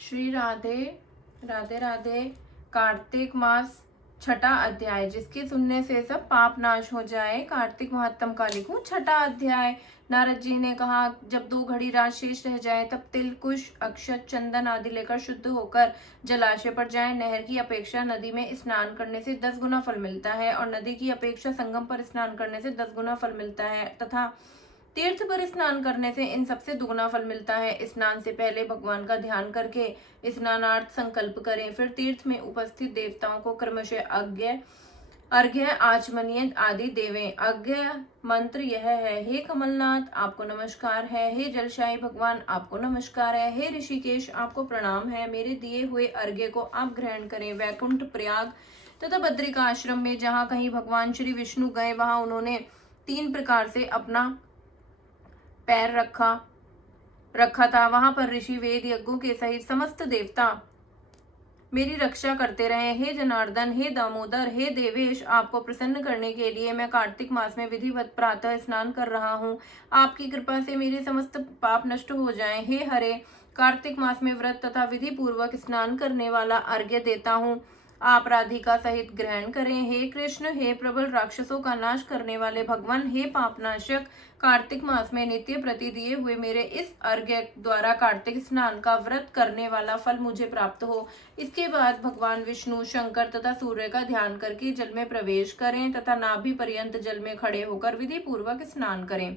श्री राधे राधे राधे। कार्तिक मास छठा अध्याय, जिसके सुनने से सब पाप नाश हो जाए। कार्तिक महात्म का लिखूं छठा अध्याय। नारद जी ने कहा, जब 2 घड़ी रात शेष रह जाए तब तिल, कुश, अक्षत, चंदन आदि लेकर शुद्ध होकर जलाशय पर जाएं। नहर की अपेक्षा नदी में स्नान करने से 10 गुना फल मिलता है और नदी की अपेक्षा संगम पर स्नान करने से 10 गुना फल मिलता है तथा तीर्थ पर स्नान करने से इन सबसे दुगना फल मिलता है। स्नान से पहले भगवान का ध्यान करके स्नानार्थ संकल्प करें। फिर तीर्थ में उपस्थित देवताओं को क्रमशः अर्घ्य, आचमनीय आदि देवें। अर्घ्य मंत्र यह है, हे कमलनाथ आपको नमस्कार है, हे जलशाही भगवान आपको नमस्कार है, हे ऋषिकेश आपको प्रणाम है। मेरे दिए हुए अर्घ्य को आप ग्रहण करें। वैकुंठ, प्रयाग तथा बद्रिका आश्रम में जहाँ कहीं भगवान श्री विष्णु गए, वहां उन्होंने 3 प्रकार से अपना पैर रखा था। वहां पर ऋषि वेद यज्ञों के सहित समस्त देवता मेरी रक्षा करते रहे। हे जनार्दन, हे दामोदर, हे देवेश, आपको प्रसन्न करने के लिए मैं कार्तिक मास में विधिवत प्रातः स्नान कर रहा हूँ। आपकी कृपा से मेरे समस्त पाप नष्ट हो जाएं। हे हरे, कार्तिक मास में व्रत तथा विधि पूर्वक स्नान करने वाला अर्घ्य देता हूँ, आप राधिका सहित ग्रहण करें। हे कृष्ण, हे प्रबल राक्षसों का नाश करने वाले भगवान, हे पापनाशक, कार्तिक मास में नित्य प्रति दिए हुए मेरे इस अर्घ्य द्वारा कार्तिक स्नान का व्रत करने वाला फल मुझे प्राप्त हो। इसके बाद भगवान विष्णु, शंकर तथा सूर्य का ध्यान करके जल में प्रवेश करें तथा नाभि पर्यंत जल में खड़े होकर विधि पूर्वक स्नान करें।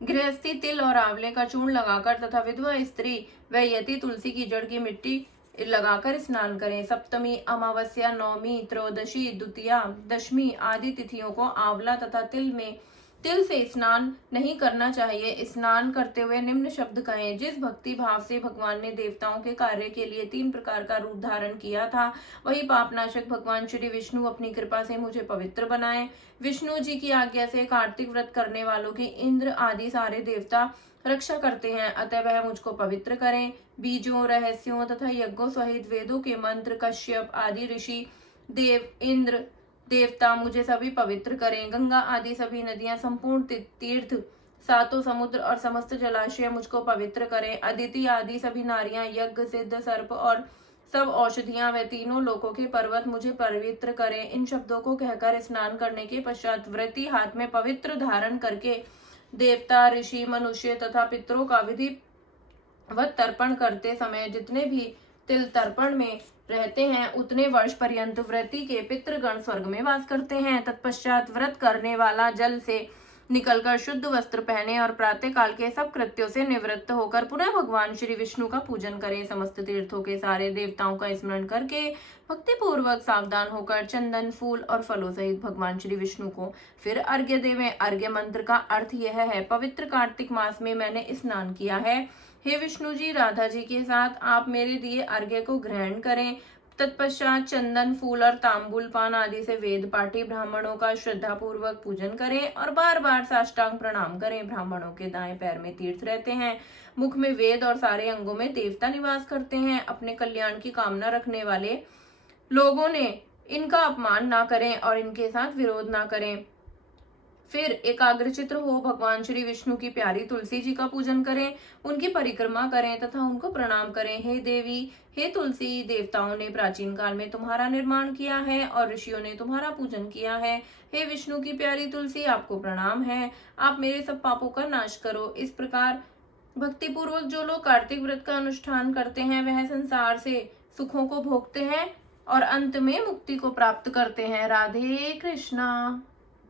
गृहस्थी तिल और आंवले का चूर्ण लगाकर तथा विधवा स्त्री व यति तुलसी की जड़ की मिट्टी लगाकर स्नान करें। सप्तमी, अमावस्या, नौमी, त्रयोदशी, द्वितीया, दशमी आदि तिथियों को आंवला तथा तिल से स्नान नहीं करना चाहिए। स्नान करते हुए निम्न शब्द कहें, जिस भक्ति भाव से भगवान ने देवताओं के कार्य के लिए 3 प्रकार का रूप धारण किया था, वही पापनाशक भगवान श्री विष्णु अपनी कृपा से मुझे पवित्र बनाए। विष्णु जी की आज्ञा से कार्तिक व्रत करने वालों की इंद्र आदि सारे देवता रक्षा करते हैं, अतः वह मुझको पवित्र करें। बीजों, रहस्यों तथा यज्ञों सहित वेदों के मंत्र, कश्यप आदि ऋषि, देव, इंद्र देवता मुझे सभी पवित्र करें। गंगा आदि सभी नदियां, संपूर्ण तीर्थ, 7 समुद्र और समस्त जलाशय मुझको पवित्र करें। अदिति आदि सभी नारियां, यज्ञ, सिद्ध, सर्प और सब औषधियां व तीनों लोकों के पर्वत मुझे पवित्र करें। इन शब्दों को कहकर स्नान करने के पश्चात व्रती हाथ में पवित्र धारण करके देवता, ऋषि, मनुष्य तथा पितरों का विधिवत तर्पण करते समय जितने भी तिल तर्पण में रहते हैं, उतने वर्ष पर्यंत व्रती के पितृगण स्वर्ग में वास करते हैं। तत्पश्चात व्रत करने वाला जल से निकलकर शुद्ध वस्त्र पहने और प्रातः काल के सब कृत्यों से निवृत्त होकर पुनः भगवान श्री विष्णु का पूजन करें। समस्त तीर्थों के सारे देवताओं का स्मरण करके भक्ति पूर्वक सावधान होकर चंदन, फूल और फलों सहित भगवान श्री विष्णु को फिर अर्घ्य देवें। अर्घ्य मंत्र का अर्थ यह है, पवित्र कार्तिक मास में मैंने स्नान किया है। हे विष्णु जी, राधा जी के साथ आप मेरे दिए अर्घ्य को ग्रहण करें। तत्पश्चात चंदन, फूल और तांबूल पान आदि से वेद पाठी ब्राह्मणों का श्रद्धा पूर्वक पूजन करें और बार बार साष्टांग प्रणाम करें। ब्राह्मणों के दाएं पैर में तीर्थ रहते हैं, मुख में वेद और सारे अंगों में देवता निवास करते हैं। अपने कल्याण की कामना रखने वाले लोगों ने इनका अपमान ना करें और इनके साथ विरोध ना करें। फिर एकाग्रचित्र हो भगवान श्री विष्णु की प्यारी तुलसी जी का पूजन करें, उनकी परिक्रमा करें तथा उनको प्रणाम करें। हे देवी, हे तुलसी, देवताओं ने प्राचीन काल में तुम्हारा निर्माण किया है और ऋषियों ने तुम्हारा पूजन किया है। हे विष्णु की प्यारी तुलसी, आपको प्रणाम है, आप मेरे सब पापों का नाश करो। इस प्रकार भक्ति पूर्वक जो लोग कार्तिक व्रत का अनुष्ठान करते हैं, वह संसार से सुखों को भोगते हैं और अंत में मुक्ति को प्राप्त करते हैं। राधे कृष्णा।